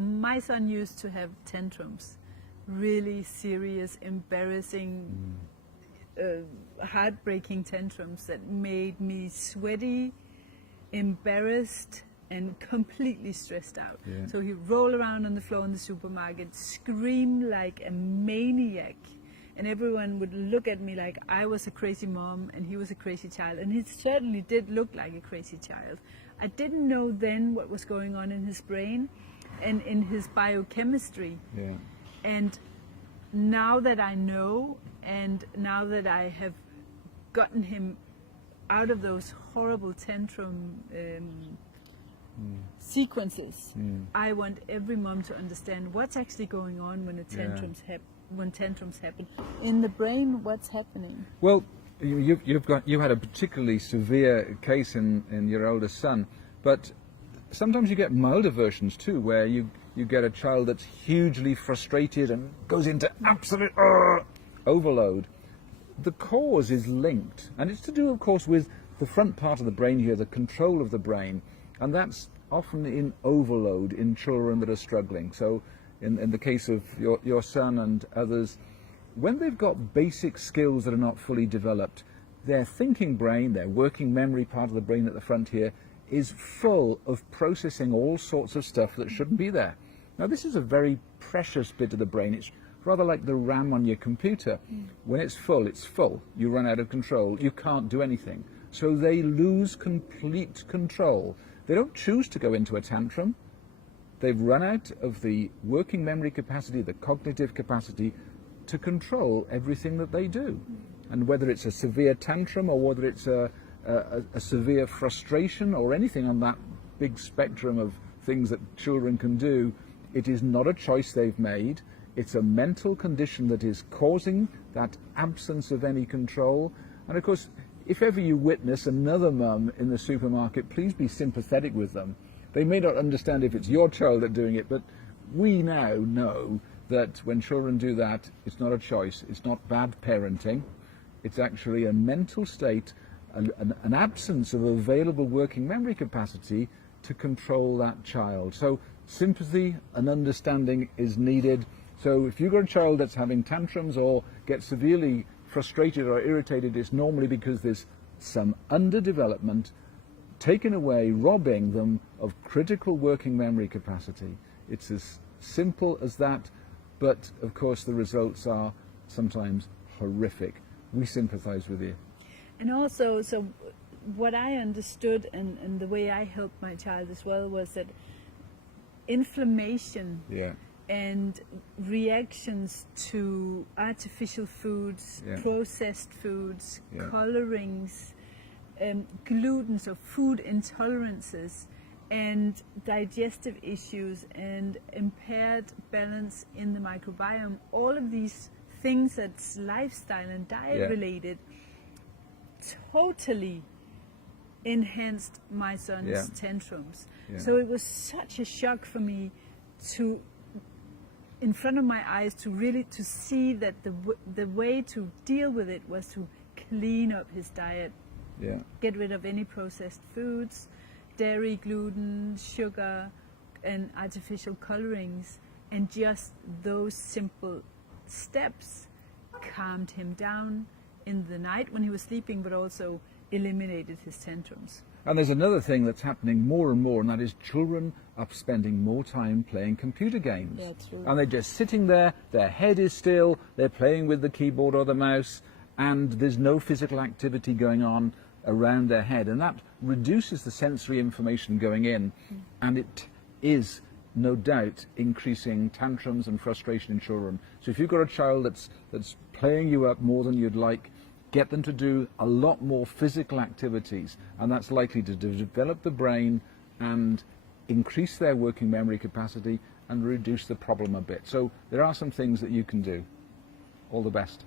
my son used to have tantrums, really serious, embarrassing, heartbreaking tantrums that made me sweaty, embarrassed, and completely stressed out. Yeah. So he'd roll around on the floor in the supermarket, scream like a maniac, and everyone would look at me like I was a crazy mom and he was a crazy child, and he certainly did look like a crazy child. I didn't know then what was going on in his brain and in his biochemistry. Yeah. And now that I know, and now that I have gotten him out of those horrible tantrum sequences, I want every mom to understand what's actually going on when tantrums happen in the brain. What's happening? Well, you had a particularly severe case in your oldest son, but sometimes you get milder versions too, where you get a child that's hugely frustrated and goes into absolute overload. The cause is linked, and it's to do, of course, with the front part of the brain here, the control of the brain, and that's often in overload in children that are struggling. So in the case of your son and others, when they've got basic skills that are not fully developed, their thinking brain, their working memory part of the brain at the front here, is full of processing all sorts of stuff that shouldn't be there. Now, this is a very precious bit of the brain. It's rather like the RAM on your computer. When it's full. You run out of control. You can't do anything. So they lose complete control. They don't choose to go into a tantrum. They've run out of the working memory capacity, the cognitive capacity to control everything that they do. And whether it's a severe tantrum or whether it's a severe frustration or anything on that big spectrum of things that children can do, it is not a choice they've made. It's a mental condition that is causing that absence of any control. And of course, if ever you witness another mum in the supermarket, please be sympathetic with them. They may not understand if it's your child that's doing it, but we now know that when children do that, it's not a choice. It's not bad parenting. It's actually a mental state, an absence of available working memory capacity to control that child. So sympathy and understanding is needed. So if you've got a child that's having tantrums or gets severely frustrated or irritated, it's normally because there's some underdevelopment taken away, robbing them of critical working memory capacity. It's as simple as that, but of course the results are sometimes horrific. We sympathize with you. And also, so what I understood and the way I helped my child as well was that inflammation and reactions to artificial foods, processed foods, colorings, gluten, so food intolerances, and digestive issues and impaired balance in the microbiome, all of these things that's lifestyle and diet related, totally enhanced my son's tantrums. So it was such a shock for me to, in front of my eyes, to really to see that the way to deal with it was to clean up his diet, get rid of any processed foods, dairy, gluten, sugar, and artificial colorings, and just those simple steps calmed him down in the night when he was sleeping, but also eliminated his tantrums. And there's another thing that's happening more and more, and that is children are spending more time playing computer games. That's true. And they're just sitting there, their head is still, they're playing with the keyboard or the mouse, and there's no physical activity going on around their head. And that reduces the sensory information going in, and it is no doubt increasing tantrums and frustration in children. So if you've got a child that's playing you up more than you'd like, get them to do a lot more physical activities, and that's likely to develop the brain and increase their working memory capacity and reduce the problem a bit. So there are some things that you can do. All the best.